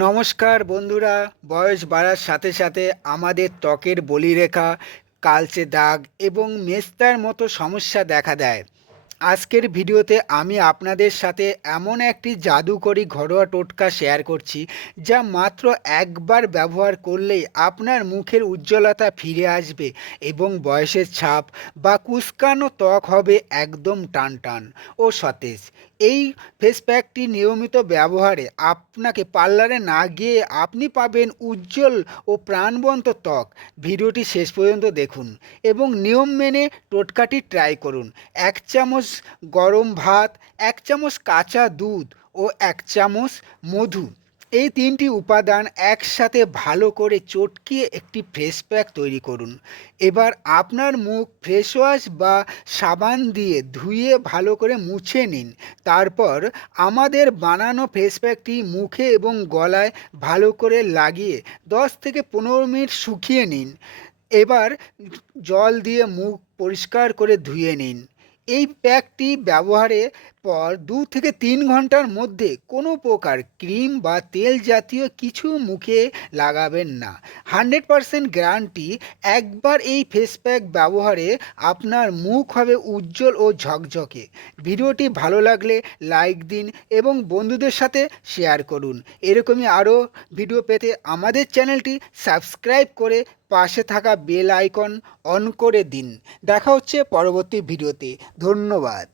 নমস্কার বন্ধুরা। বয়স বাড়ার সাথে সাথে আমাদের ত্বকের বলিরেখা, কালচে দাগ এবং মেস্তার মতো সমস্যা দেখা দেয়। আজকের ভিডিওতে আমি আপনাদের সাথে এমন একটি জাদুকরী ঘরোয়া টোটকা শেয়ার করছি, যা মাত্র একবার ব্যবহার করলেই আপনার মুখের উজ্জ্বলতা ফিরে আসবে এবং বয়সের ছাপ বা কুঁচকানো ত্বক হবে একদম টানটান ও সতেজ। এই ফেস প্যাকটি নিয়মিত ব্যবহারে আপনাকে পার্লারে না গিয়ে আপনি পাবেন উজ্জ্বল ও প্রাণবন্ত ত্বক। ভিডিওটি শেষ পর্যন্ত দেখুন এবং নিয়ম মেনে টোটকাটি ট্রাই করুন। 1 চামচ গরম ভাত, 1 চামচ কাঁচা দুধ ও 1 চামচ মধু, এই 3টি উপাদান একসাথে ভালো করে চটকিয়ে একটি ফেস প্যাক তৈরি করুন। এবার আপনার মুখ ফেস ওয়াশ বা সাবান দিয়ে ধুয়ে ভালো করে মুছে নিন। তারপর আমাদের বানানো ফেস প্যাকটি মুখে এবং গলায় ভালো করে লাগিয়ে 10 থেকে 15 মিনিট শুকিয়ে নিন। এবার জল দিয়ে মুখ পরিষ্কার করে ধুয়ে নিন। এই প্যাকটি ব্যবহারের পর 2 থেকে 3 ঘন্টার মধ্যে কোনো প্রকার ক্রিম বা তেল জাতীয় কিছু মুখে লাগাবেন না। 100% গ্যারান্টি। একবার এই ফেস প্যাক ব্যবহারে আপনার মুখ হবে উজ্জ্বল ও ঝকঝকে। ভিডিওটি ভালো লাগলে লাইক দিন এবং বন্ধুদের সাথে শেয়ার করুন। এরকমই আরও ভিডিও পেতে আমাদের চ্যানেলটি সাবস্ক্রাইব করে পাশে থাকা বেল আইকন অন করে দিন। দেখা হচ্ছে পরবর্তী ভিডিওতে। ধন্যবাদ।